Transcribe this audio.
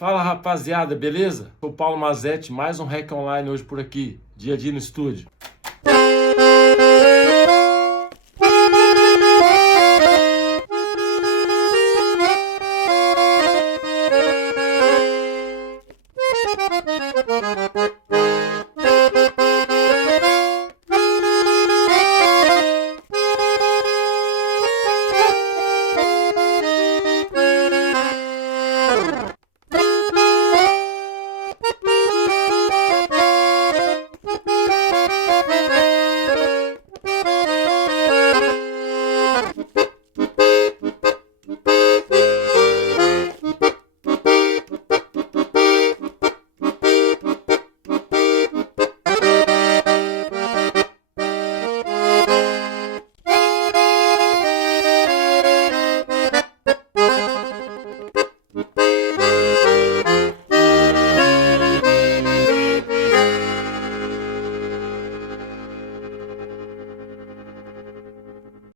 Fala rapaziada, beleza? Sou o Paulo Mazetti, mais um Hack Online hoje por aqui, dia a dia no estúdio.